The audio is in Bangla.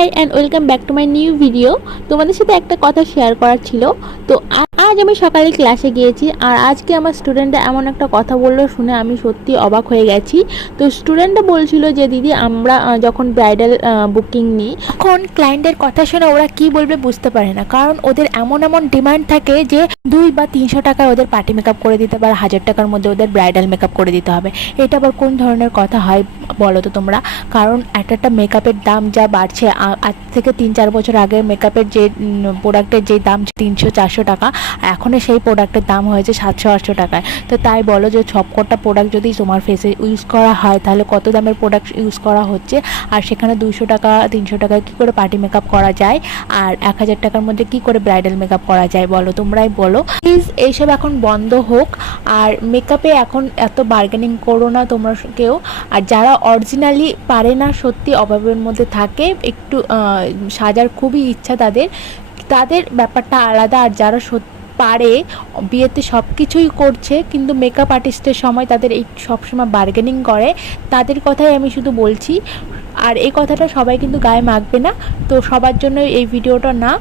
High and welcome back to my new video. তোমাদের সাথে একটা কথা শেয়ার করার ছিল। তো আজ আমি সকালে ক্লাসে গিয়েছি, আর আজকে আমার স্টুডেন্টরা এমন একটা কথা বললো শুনে আমি সত্যি অবাক হয়ে গেছি। তো স্টুডেন্টরা বলছিল যে দিদি আমরা যখন ব্রাইডাল বুকিং নিই তখন ক্লায়েন্টের কথা শুনে ওরা কি বলবে বুঝতে পারে না, কারণ ওদের এমন এমন ডিমান্ড থাকে যে 200 বা 300 টাকায় ওদের পার্টি মেকআপ করে দিতে হবে, আর 1000 টাকার মধ্যে ওদের ব্রাইডাল মেকআপ করে দিতে হবে। এটা আবার কোন ধরনের কথা হয় বলো তো তোমরা? কারণ একটা মেকআপের দাম যা বাড়ছে, আজ থেকে 3-4 বছর আগের মেকআপের যে প্রোডাক্টের যে দাম 300-400 টাকা, এখন সেই প্রোডাক্টের দাম হয়েছে 700-800 টাকায়। তো তাই বলো যে সবকটা প্রোডাক্ট যদি তোমার ফেসে ইউজ করা হয় তাহলে কত দামের প্রোডাক্ট ইউজ করা হচ্ছে, আর সেখানে 200 টাকা 300 টাকায় কী করে পার্টি মেকআপ করা যায়, আর 1000 টাকার মধ্যে কি করে ব্রাইডাল মেকআপ করা যায় বলো? তোমরাই বলো প্লিজ। এইসব এখন বন্ধ হোক, আর মেকআপে এখন এত বার্গেনিং করো না তোমরা কেউ। আর যারা অরিজিনালি পারে না, সত্যি অভাবের মধ্যে থাকে, একটু সাজার খুবই ইচ্ছা তাদের, তাদের ব্যাপারটা আলাদা। আর যারা পারে, বিয়েতে সব কিছুই করছে কিন্তু মেকআপ আর্টিস্টের সময় তাদের এই সবসময় বার্গেনিং করে, তাদের কথাই আমি শুধু বলছি। আর এই কথাটা সবাই কিন্তু গায়ে মাখবে না, তো সবার জন্য এই ভিডিওটা না।